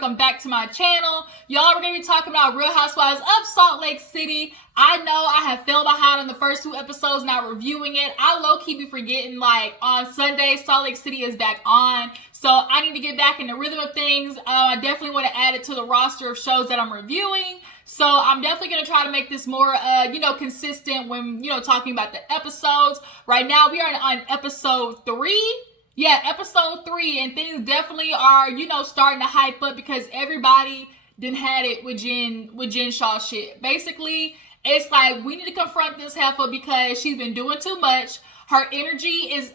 welcome back to my channel. Y'all, we're going to be talking about Real Housewives of Salt Lake City. I know I have fell behind on the first 2 episodes, not reviewing it. I low-key be forgetting, like, on Sunday, Salt Lake City is back on. So I need to get back in the rhythm of things. I definitely want to add it to the roster of shows that I'm reviewing. So I'm definitely going to try to make this more, consistent when, talking about the episodes. Right now, we are on episode 3. Yeah, episode 3, and things definitely are, starting to hype up because everybody done had it with Jen Shaw shit. Basically, it's like we need to confront this heifer because she's been doing too much. Her energy is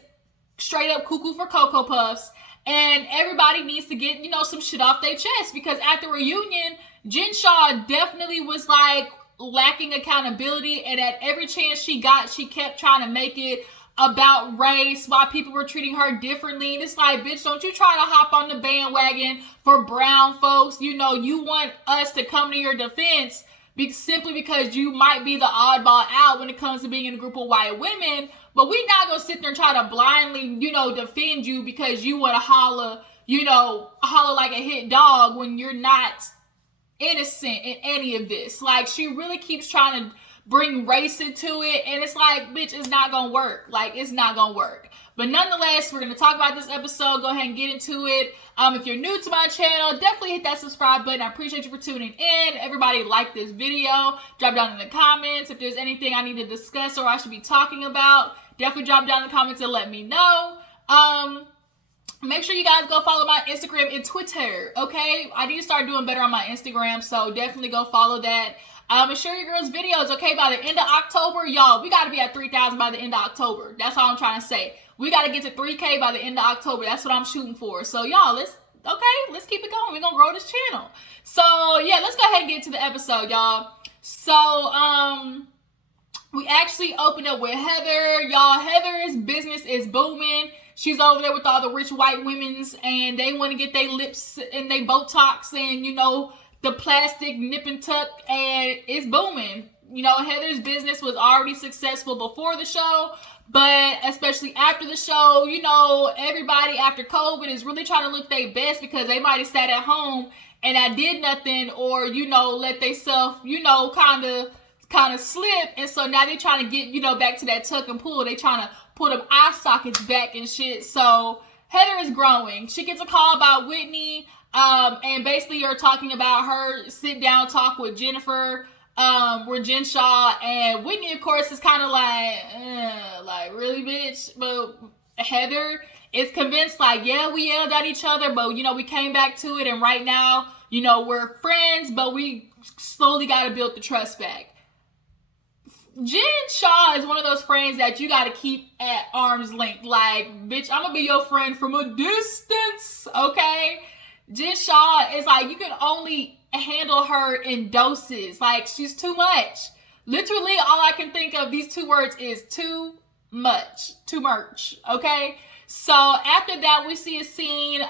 straight up cuckoo for Cocoa Puffs, and everybody needs to get, some shit off their chest because at the reunion, Jen Shaw definitely was like lacking accountability, and at every chance she got, she kept trying to make it about race, why people were treating her differently. And it's like, bitch, don't you try to hop on the bandwagon for brown folks. You want us to come to your defense simply because you might be the oddball out when it comes to being in a group of white women. But we're not going to sit there and try to blindly, defend you because you want to holler like a hit dog when you're not innocent in any of this. Like, she really keeps trying to bring race into it, and it's like, bitch, it's not gonna work. Like, it's not gonna work. But nonetheless, we're gonna talk about this episode. Go ahead and get into it. If you're new to my channel, definitely hit that subscribe button. I appreciate you for tuning in. Everybody like this video. Drop down in the comments if there's anything I need to discuss or I should be talking about. Definitely drop down in the comments and let me know. Make sure you guys go follow my Instagram and Twitter, okay? I need to start doing better on my Instagram, so definitely go follow that. And share your girls' videos, okay? By the end of October, y'all, we got to be at 3,000 by the end of October. That's all I'm trying to say. We got to get to 3K by the end of October. That's what I'm shooting for. So, y'all, let's keep it going. We're going to grow this channel. So, yeah, let's go ahead and get to the episode, y'all. So, we actually opened up with Heather. Y'all, Heather's business is booming. She's over there with all the rich white women's, and they want to get their lips and their Botox and, the plastic nip and tuck, and it's booming. Heather's business was already successful before the show, but especially after the show, everybody after COVID is really trying to look their best because they might have sat at home and I did nothing, or, let themselves, kind of slip. And so now they're trying to get, back to that tuck and pull. They trying to pull them eye sockets back and shit. So Heather is growing. She gets a call about Whitney. And basically you're talking about her sit down talk with Jennifer, with Jen Shaw, and Whitney, of course, is kind of like, really, bitch? But Heather is convinced, like, yeah, we yelled at each other, but, we came back to it, and right now, we're friends, but we slowly got to build the trust back. Jen Shaw is one of those friends that you got to keep at arm's length. Like, bitch, I'm going to be your friend from a distance, okay? Jen Shaw is like, you can only handle her in doses. Like, she's too much. Literally, all I can think of these 2 words is too much. Too much, okay? So after that, we see a scene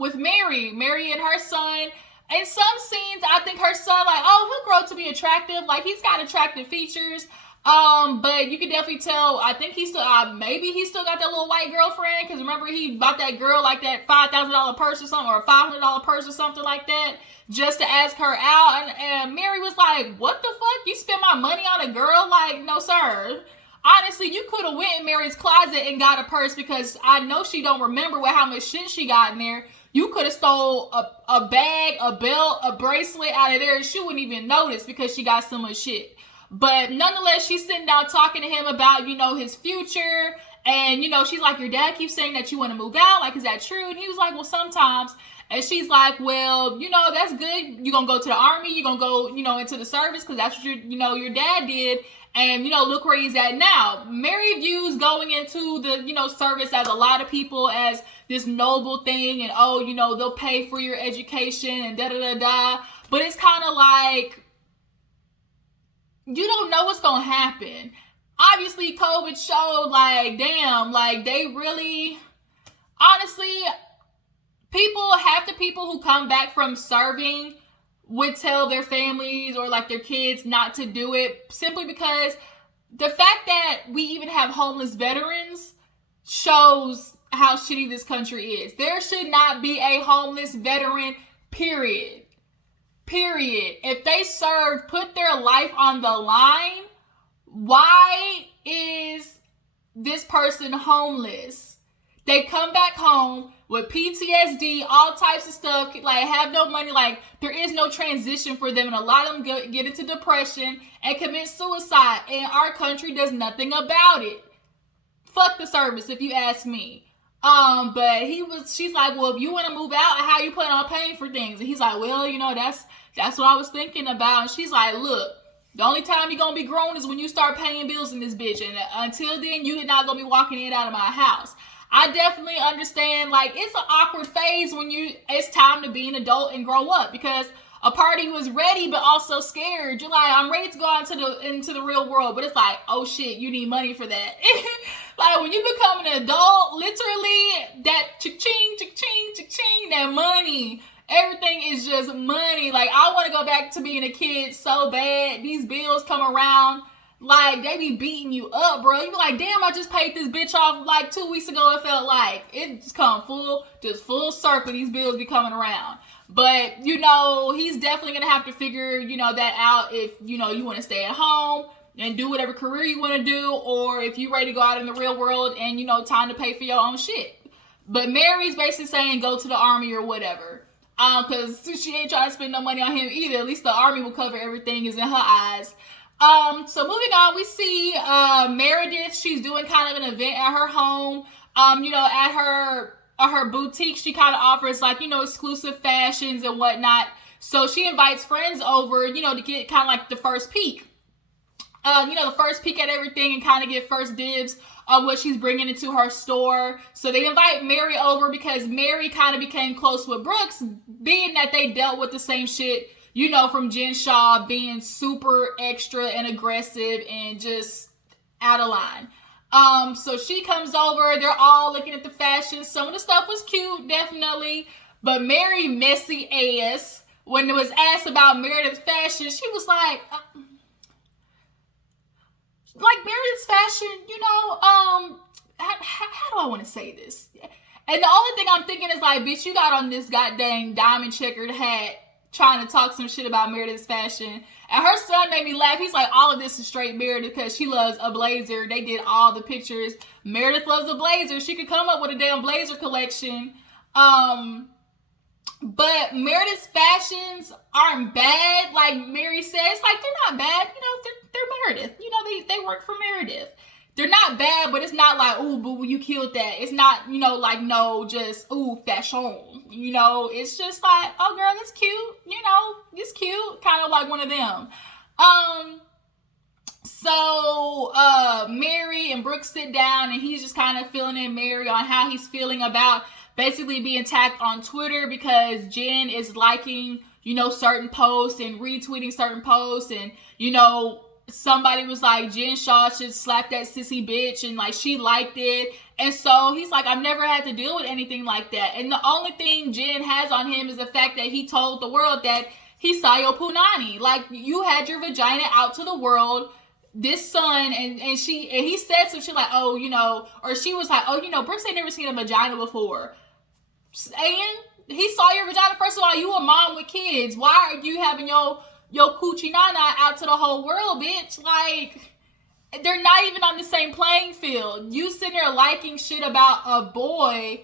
with Mary and her son. In some scenes, I think her son, like, oh, he'll grow to be attractive. Like, he's got attractive features. But you can definitely tell, I think he still, maybe he still got that little white girlfriend, because remember he bought that girl like that $5,000 purse or something, or a $500 purse or something like that, just to ask her out, and Mary was like, what the fuck, you spend my money on a girl? Like, no sir. Honestly, you could have went in Mary's closet and got a purse, because I know she don't remember how much shit she got in there. You could have stole a bag, a belt, a bracelet out of there, and she wouldn't even notice because she got so much shit. But nonetheless, she's sitting down talking to him about, his future. And, she's like, your dad keeps saying that you want to move out. Like, is that true? And he was like, well, sometimes. And she's like, well, that's good. You're going to go to the army. You're going to go, into the service because that's what your dad did. And, look where he's at now. Mary views going into the, service as a lot of people as this noble thing. And, they'll pay for your education and da-da-da-da. But it's kind of like, you don't know what's going to happen. Obviously, COVID showed, like, damn, like, they really, honestly, half the people who come back from serving would tell their families or, like, their kids not to do it simply because the fact that we even have homeless veterans shows how shitty this country is. There should not be a homeless veteran Period. If they put their life on the line, why is this person homeless? They come back home with PTSD, all types of stuff, like have no money, like there is no transition for them, and a lot of them get into depression and commit suicide, and our country does nothing about it. Fuck the service, if you ask me. But she's like, well, if you want to move out, how you plan on paying for things? And he's like, well, you know, that's what I was thinking about. And she's like, look, the only time you're gonna be grown is when you start paying bills in this bitch, and until then, you're not gonna be walking in and out of my house. I definitely understand, like, it's an awkward phase when it's time to be an adult and grow up, because a party was ready but also scared. You're like, I'm ready to go out into the real world, but it's like, oh shit, you need money for that. Like, when you become an adult, literally, that cha-ching, cha-ching, cha-ching, that money, everything is just money. Like, I want to go back to being a kid so bad. These bills come around, like, they be beating you up, bro. You be like, damn, I just paid this bitch off like 2 weeks ago. It felt like it just come full circle. These bills be coming around. But, you know, he's definitely going to have to figure, you know, that out if, you know, you want to stay at home and do whatever career you want to do, or if you're ready to go out in the real world and, you know, time to pay for your own shit. But Mary's basically saying go to the army or whatever. Because she ain't trying to spend no money on him either. At least the army will cover everything is in her eyes. So moving on, we see Meredith. She's doing kind of an event at her home. You know, at her boutique, she kind of offers, like, you know, exclusive fashions and whatnot. So she invites friends over, you know, to get kind of like the first peek. You know, the first peek at everything and kind of get first dibs on what she's bringing into her store. So they invite Mary over because Mary kind of became close with Brooks, being that they dealt with the same shit, you know, from Jen Shah being super extra and aggressive and just out of line. So she comes over, they're all looking at the fashion. Some of the stuff was cute, definitely, but Mary messy ass, when it was asked about Meredith's fashion, she was like Meredith's fashion, you know, how do I want to say this? And the only thing I'm thinking is like, bitch, you got on this goddamn diamond checkered hat trying to talk some shit about Meredith's fashion. And her son made me laugh. He's like, all of this is straight Meredith because she loves a blazer. They did all the pictures. Meredith loves a blazer. She could come up with a damn blazer collection. But Meredith's fashions aren't bad. Like Mary says, like, they're not bad. You know, they're Meredith. You know, they work for Meredith. They're not bad, but it's not like, ooh, boo, you killed that. It's not, you know, like, no, just, ooh, fashion. You know, it's just like, oh, girl, that's cute. You know, it's cute. Kind of like one of them. So Mary and Brooks sit down, and he's just kind of filling in Mary on how he's feeling about basically being tagged on Twitter because Jen is liking, you know, certain posts and retweeting certain posts, and, you know, somebody was like, Jen Shah should slap that sissy bitch, and like she liked it. And so he's like, I've never had to deal with anything like that. And the only thing Jen has on him is the fact that he told the world that he saw your punani. Like, you had your vagina out to the world. This son, and he said some shit like, oh, you know, or she was like, oh, you know, Brooks ain't never seen a vagina before. And he saw your vagina. First of all, you a mom with kids. Why are you having your coochie nana out to the whole world, bitch? Like, they're not even on the same playing field. You sitting there liking shit about a boy,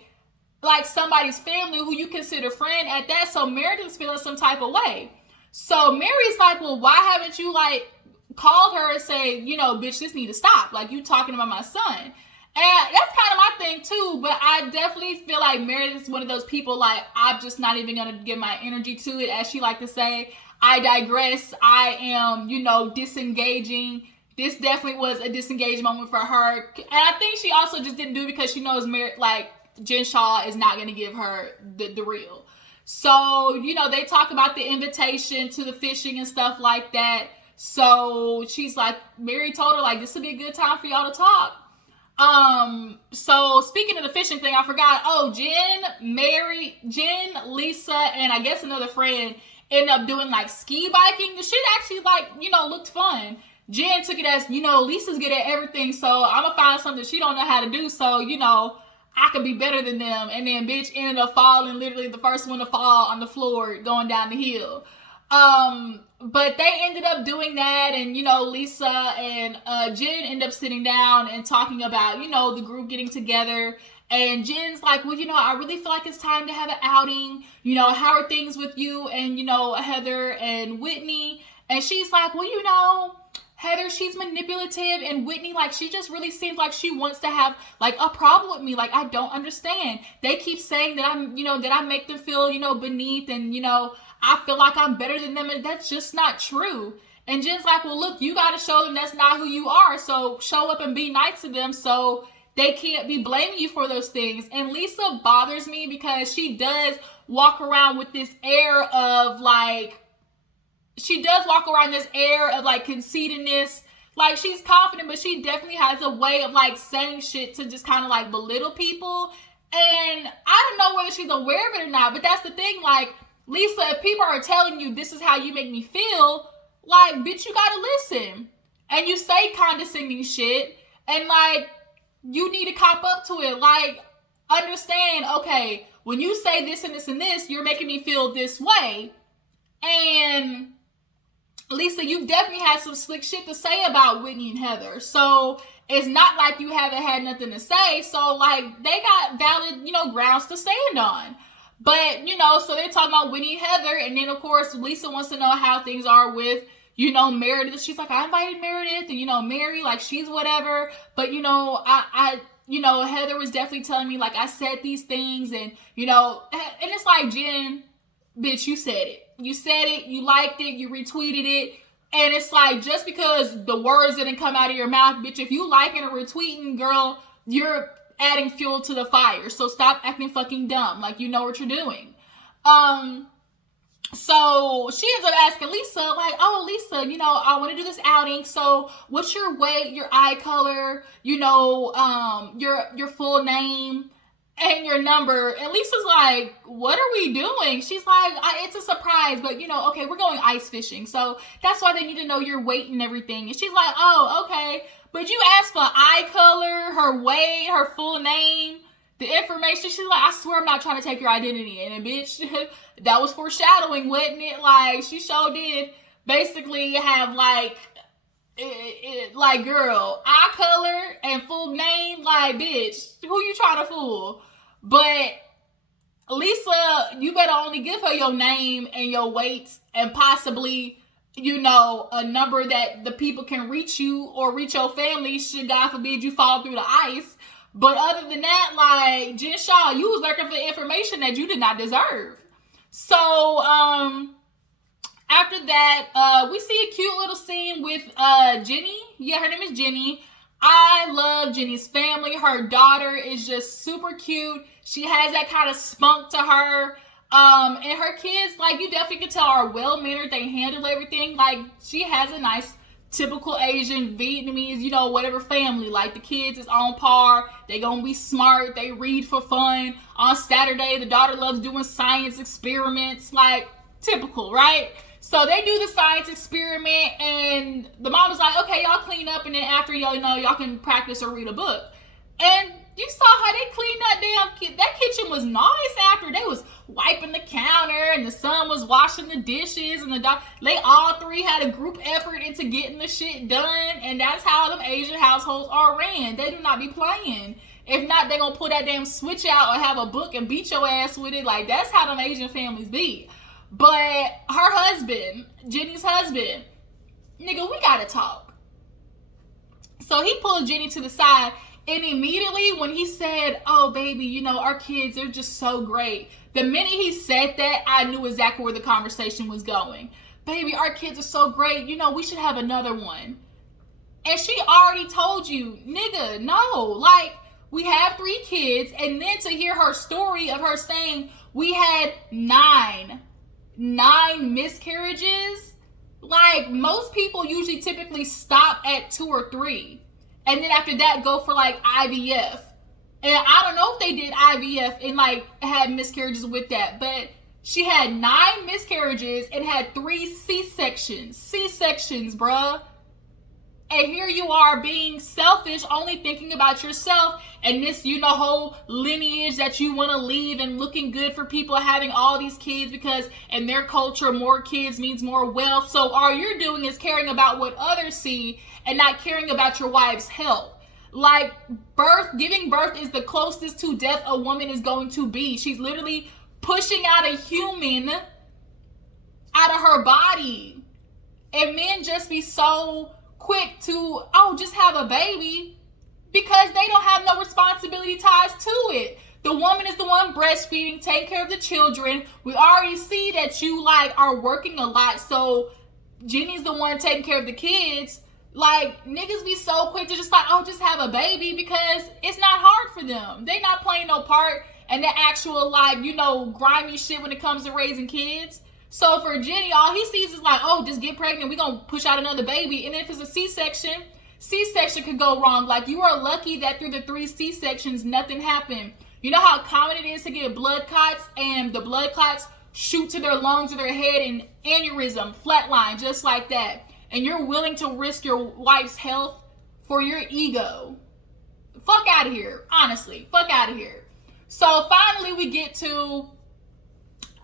like somebody's family who you consider friend at that. So Meredith's feeling some type of way. So Mary's like, well, why haven't you like called her and say, you know, bitch, this need to stop. Like, you talking about my son. And that's kind of my thing too, but I definitely feel like Meredith's one of those people, like, I'm just not even going to give my energy to it, as she like to say. I digress. I am, you know, disengaging. This definitely was a disengaged moment for her. And I think she also just didn't do it because she knows like Jen Shah is not going to give her the real. So, you know, they talk about the invitation to the fishing and stuff like that. So she's like, Mary told her, like, this would be a good time for y'all to talk. So speaking of the fishing thing, I forgot. Oh, Jen, Lisa, and I guess another friend ended up doing like ski biking. The shit actually, like, you know, looked fun. Jen took it as, you know, Lisa's good at everything, so I'm gonna find something she don't know how to do. So, you know, I could be better than them. And then bitch ended up falling, literally the first one to fall on the floor going down the hill. But they ended up doing that, and Lisa and Jen end up sitting down and talking about the group getting together. And Jen's like, well, I really feel like it's time to have an outing. How are things with you and Heather and Whitney? And she's like, well, Heather, she's manipulative, and Whitney, like, she just really seems like she wants to have like a problem with me. Like, I don't understand. They keep saying that I'm, that I make them feel, beneath, and I feel like I'm better than them, and that's just not true. And Jen's like, well, look, you got to show them that's not who you are. So show up and be nice to them so they can't be blaming you for those things. And Lisa bothers me because she does walk around with this air of like, conceitedness. Like, she's confident, but she definitely has a way of like saying shit to just kind of like belittle people. And I don't know whether she's aware of it or not, but that's the thing. Like, Lisa, if people are telling you this is how you make me feel, like, bitch, you gotta listen. And you say condescending shit, and like, you need to cop up to it. Like, understand, okay, when you say this and this and this, you're making me feel this way. And Lisa, you've definitely had some slick shit to say about Whitney and Heather. So it's not like you haven't had nothing to say. So like, they got valid, grounds to stand on. But, so they're talking about Whitney and Heather. And then, of course, Lisa wants to know how things are with, Meredith. She's like, I invited Meredith and, Mary, like, she's whatever. But, Heather was definitely telling me, like, I said these things. And, and it's like, Jen, bitch, you said it. You said it. You liked it. You retweeted it. And it's like, just because the words didn't come out of your mouth, bitch, if you liking or retweeting, girl, you're adding fuel to the fire. So stop acting fucking dumb. Like, you know what you're doing. So she ends up asking Lisa, like, oh, Lisa, I want to do this outing. So what's your weight, your eye color, your full name and your number? And Lisa's like, what are we doing? She's like, it's a surprise, but okay, we're going ice fishing. So that's why they need to know your weight and everything. And she's like, oh, okay. But you asked for eye color, her weight, her full name, the information. She's like, I swear I'm not trying to take your identity. And bitch, that was foreshadowing, wasn't it? Like, she sure did basically have like, like, girl, eye color and full name. Like, bitch, who you trying to fool? But Lisa, you better only give her your name and your weight and possibly, a number that the people can reach you or reach your family should, God forbid, you fall through the ice. But other than that, like, Jen Shaw, you was looking for information that you did not deserve. So, after that, we see a cute little scene with Jenny. Yeah, her name is Jenny. I love Jenny's family. Her daughter is just super cute. She has that kind of spunk to her. And her kids, like, you definitely can tell are well-mannered. They handle everything. Like, she has a nice, typical Asian, Vietnamese, whatever family. Like, the kids is on par. They gonna be smart. They read for fun. On Saturday, the daughter loves doing science experiments. Like, typical, right? So they do the science experiment, and the mom was like, okay, y'all clean up, and then after y'all can practice or read a book. And you saw how they cleaned that kitchen was nice after. They was wiping the counter, and the son was washing the dishes, and they all three had a group effort into getting the shit done. And that's how them Asian households are ran. They do not be playing. If not, they gonna pull that damn switch out or have a book and beat your ass with it. Like, that's how them Asian families be. But her husband, Jenny's husband, nigga, we gotta talk. So he pulled Jenny to the side, and immediately when he said, oh, baby, our kids, they're just so great. The minute he said that, I knew exactly where the conversation was going. Baby, our kids are so great. We should have another one. And she already told you, nigga, no. Like, we have 3 kids, and then to hear her story of her saying we had 9 miscarriages. Like, most people usually typically stop at 2 or 3. And then after that, go for like IVF. And I don't know if they did IVF and like had miscarriages with that. But she had 9 miscarriages and had 3 C-sections. C-sections, bruh. And here you are being selfish, only thinking about yourself and this, whole lineage that you want to leave and looking good for people having all these kids because in their culture, more kids means more wealth. So all you're doing is caring about what others see and not caring about your wife's health. Like giving birth is the closest to death a woman is going to be. She's literally pushing out a human out of her body. And men just be so quick to, just have a baby because they don't have no responsibility ties to it. The woman is the one breastfeeding, taking care of the children. We already see that you are working a lot, so Jenny's the one taking care of the kids. Niggas be so quick to just just have a baby because it's not hard for them. They not playing no part in the actual grimy shit when it comes to raising kids. So for Jenny, all he sees is just get pregnant. We're going to push out another baby. And if it's a C-section could go wrong. You are lucky that through the 3 C-sections, nothing happened. You know how common it is to get blood clots and the blood clots shoot to their lungs or their head and aneurysm, flatline, just like that. And you're willing to risk your wife's health for your ego. Fuck out of here. Honestly, fuck out of here. So finally we get to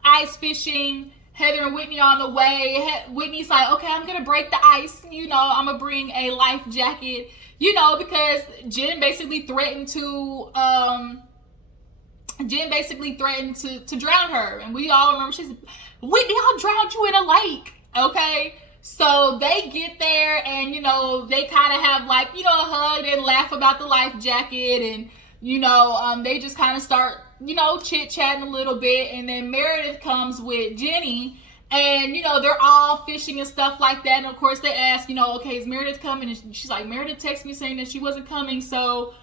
ice fishing. Heather and Whitney on the way. Whitney's like, okay, I'm going to break the ice. I'm going to bring a life jacket, because Jen basically threatened to drown her. And we all remember she's, Whitney, I'll drown you in a lake. Okay. So they get there and, they kind of have a hug and laugh about the life jacket. And, they just kind of start chit-chatting a little bit, and then Meredith comes with Jenny, and, they're all fishing and stuff like that, and of course they ask, okay, is Meredith coming? And she's like, Meredith texted me saying that she wasn't coming, so,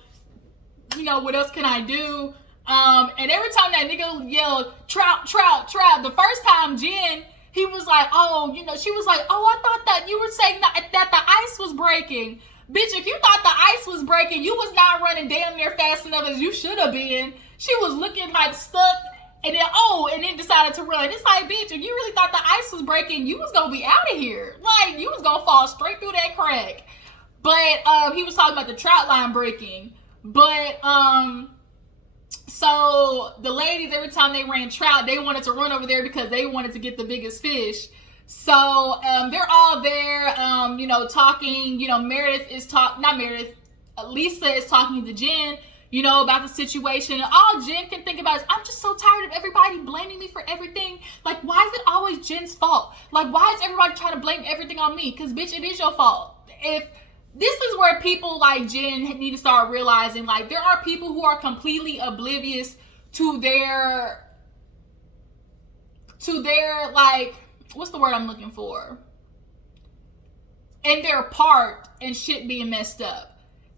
what else can I do? And every time that nigga yelled, trout, trout, trout, the first time Jen, he was like, she was like, I thought that you were saying that the ice was breaking. Bitch, if you thought the ice was breaking, you was not running damn near fast enough as you should have been. She was looking stuck, and then decided to run. It's like, bitch, if you really thought the ice was breaking, you was gonna be out of here. You was gonna fall straight through that crack. But he was talking about the trout line breaking. But so the ladies, every time they ran trout, they wanted to run over there because they wanted to get the biggest fish. So they're all there, talking. Lisa is talking to Jen, about the situation. And all Jen can think about is, I'm just so tired of everybody blaming me for everything. Why is it always Jen's fault? Why is everybody trying to blame everything on me? Because, bitch, it is your fault. If this is where people like Jen need to start realizing, there are people who are completely oblivious to their what's the word I'm looking for? And their part in shit being messed up.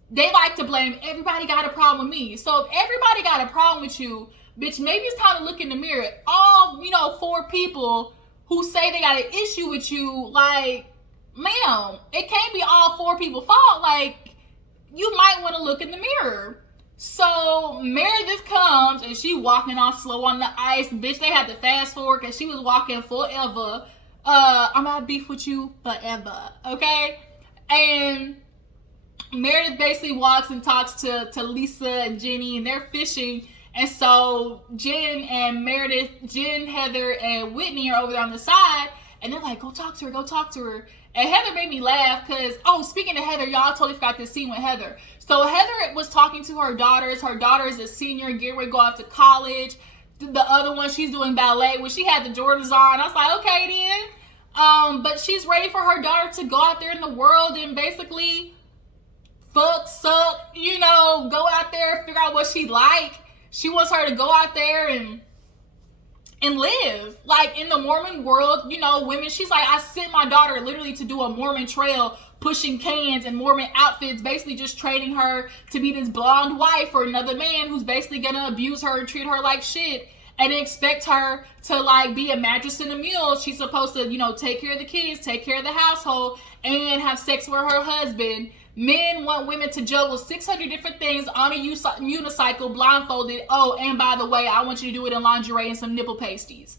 They like to blame everybody got a problem with me. So if everybody got a problem with you, bitch, maybe it's time to look in the mirror. All, 4 people who say they got an issue with you, ma'am, it can't be all 4 people's fault. You might want to look in the mirror. So Meredith comes and she walking all slow on the ice. Bitch, they had to fast forward because she was walking forever. I'm gonna beef with you forever, okay? And Meredith basically walks and talks to Lisa and Jenny, and they're fishing. And so Jen, Heather, and Whitney are over there on the side, and they're like, go talk to her. And Heather made me laugh because, speaking of Heather, y'all totally forgot this scene with Heather. So Heather was talking to her daughters. Her daughter is a senior, getting ready to go off to college. The other one, she's doing ballet. When she had the Jordans on, I was like, okay then. But she's ready for her daughter to go out there in the world and basically fuck, suck, go out there, figure out what she like. She wants her to go out there and live. In the Mormon world, women, she's like, I sent my daughter literally to do a Mormon trail, pushing cans and Mormon outfits, basically just training her to be this blonde wife for another man who's basically gonna abuse her and treat her like shit, and expect her to be a mattress and a mule. She's supposed to, take care of the kids, take care of the household, and have sex with her husband. Men want women to juggle 600 different things on a unicycle, blindfolded. Oh, and by the way, I want you to do it in lingerie and some nipple pasties.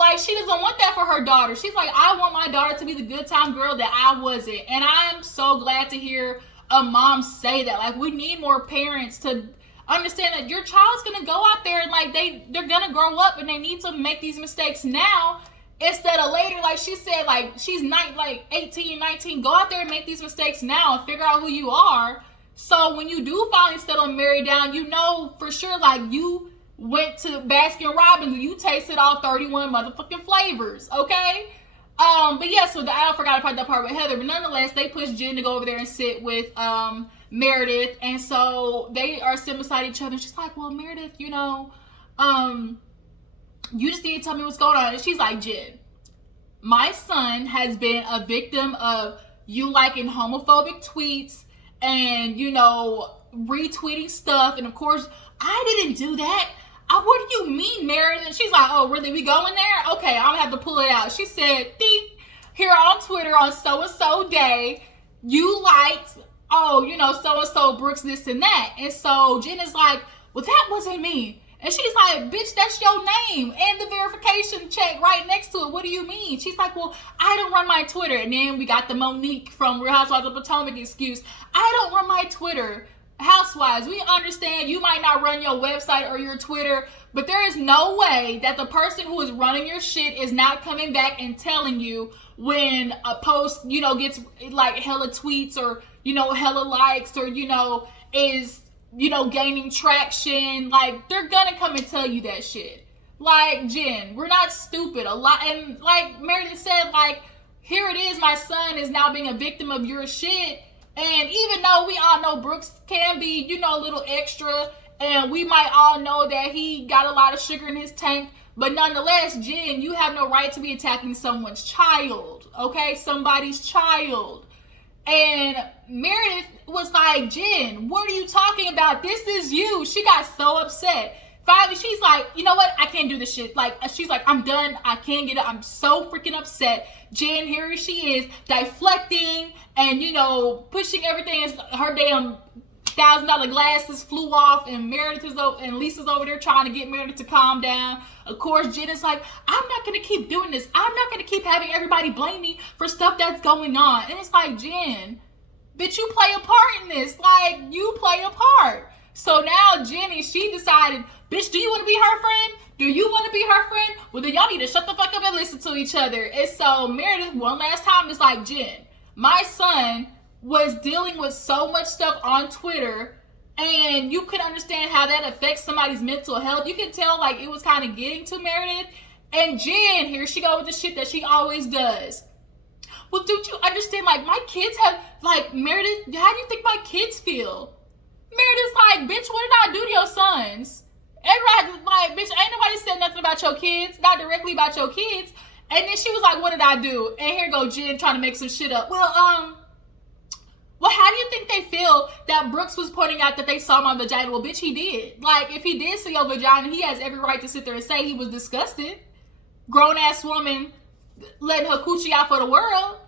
like, she doesn't want that for her daughter. She's like, I want my daughter to be the good time girl that I wasn't. And I am so glad to hear a mom say that. Like, we need more parents to understand that your child's gonna go out there and like they're gonna grow up and they need to make these mistakes now instead of later. Like she said, like she's 18, 19, go out there and make these mistakes now and figure out who you are. So when you do finally settle and marry down, you know for sure, like, you went to Baskin Robbins and you tasted all 31 motherfucking flavors, okay? But yeah, so I forgot about that part with Heather, but nonetheless, they pushed Jen to go over there and sit with Meredith, and so they are sitting beside each other. She's like, well, Meredith, you know, you just need to tell me what's going on. And she's like, Jen, my son has been a victim of you liking homophobic tweets and, you know, retweeting stuff, and of course, I didn't do that. What do you mean, Meredith? And she's like, oh, really? We going there? Okay, I'm gonna have to pull it out. She said, ding, here on Twitter on so-and-so day, you liked, oh, you know, so-and-so Brooks this and that. And so Jen is like, well, that wasn't me. And she's like, bitch, that's your name and the verification check right next to it. What do you mean? She's like, well, I don't run my Twitter. And then we got the Monique from Real Housewives of Potomac excuse. I don't run my Twitter. Housewives, we understand you might not run your website or your Twitter, but there is no way that the person who is running your shit is not coming back and telling you when a post, you know, gets like hella tweets or, you know, hella likes or, you know, is, you know, gaining traction. Like, they're gonna come and tell you that shit. Like, Jen, we're not stupid. A lot, and like Meredith said, like, here it is, my son is now being a victim of your shit. And even though we all know Brooks can be, you know, a little extra, and we might all know that he got a lot of sugar in his tank, but nonetheless, Jen, you have no right to be attacking someone's child, okay? Somebody's child. And Meredith was like, Jen, what are you talking about? This is you. She got so upset. Finally, she's like, you know what? I can't do this shit. Like, she's like, I'm done. I can't get it. I'm so freaking upset. Jen, here she is, deflecting and, you know, pushing everything. Her damn $1,000 glasses flew off, and Meredith is over, and Lisa's over there trying to get Meredith to calm down. Of course, Jen is like, I'm not going to keep doing this. I'm not going to keep having everybody blame me for stuff that's going on. And it's like, Jen, bitch, you play a part in this. Like, you play a part. So now Jenny, she decided, bitch, do you want to be her friend? Do you want to be her friend? Well, then y'all need to shut the fuck up and listen to each other. And so Meredith, one last time, is like, Jen, my son was dealing with so much stuff on Twitter, and you can understand how that affects somebody's mental health. You can tell, like, it was kind of getting to Meredith. And Jen, here she go with the shit that she always does. Well, don't you understand, like, my kids have, like, Meredith, how do you think my kids feel? Meredith's like, bitch, what did I do to your sons? Everybody, like, bitch, ain't nobody said nothing about your kids, not directly about your kids. And then she was like, what did I do? And here go Jen trying to make some shit up. Well, how do you think they feel that Brooks was pointing out that they saw my vagina? Well, bitch, he did. Like, if he did see your vagina, he has every right to sit there and say he was disgusted. Grown-ass woman letting her coochie out for the world.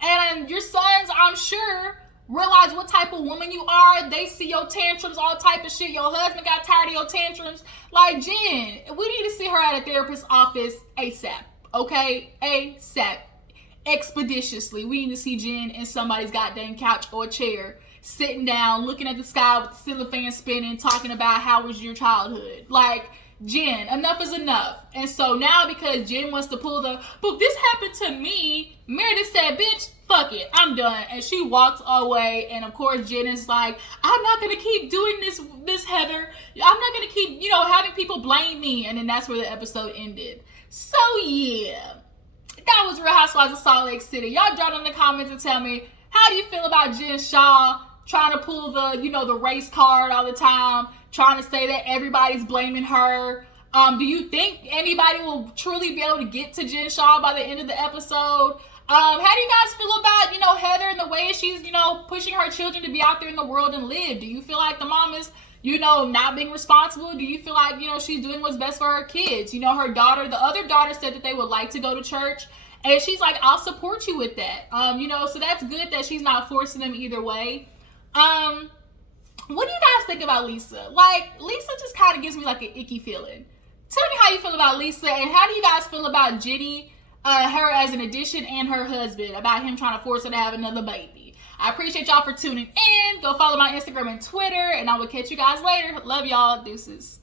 And your sons, I'm sure, realize what type of woman you are. They see your tantrums, all type of shit. Your husband got tired of your tantrums. Like, Jen, we need to see her at a therapist's office ASAP. Okay? ASAP. Expeditiously. We need to see Jen in somebody's goddamn couch or chair, sitting down, looking at the sky with the ceiling fan spinning, talking about how was your childhood. Like, Jen, enough is enough. And so now, because Jen wants to pull the, but this happened to me, Meredith said, bitch, fuck it, I'm done. And she walks away. And of course, Jen is like, I'm not going to keep doing this, Heather. I'm not going to keep, you know, having people blame me. And then that's where the episode ended. So yeah, that was Real Housewives of Salt Lake City. Y'all drop in the comments and tell me, how do you feel about Jen Shah trying to pull the, you know, the race card all the time, trying to say that everybody's blaming her? Do you think anybody will truly be able to get to Jen Shah by the end of the episode? How do you guys feel about, you know, Heather and the way she's, you know, pushing her children to be out there in the world and live? Do you feel like the mom is, you know, not being responsible? Do you feel like, you know, she's doing what's best for her kids? You know, her daughter, the other daughter said that they would like to go to church. And she's like, I'll support you with that. You know, so that's good that she's not forcing them either way. What do you guys think about Lisa? Like, Lisa just kind of gives me like an icky feeling. Tell me how you feel about Lisa, and how do you guys feel about Jitty, her as an addition, and her husband, about him trying to force her to have another baby? I appreciate y'all for tuning in. Go follow my Instagram and Twitter, and I will catch you guys later. Love y'all. Deuces.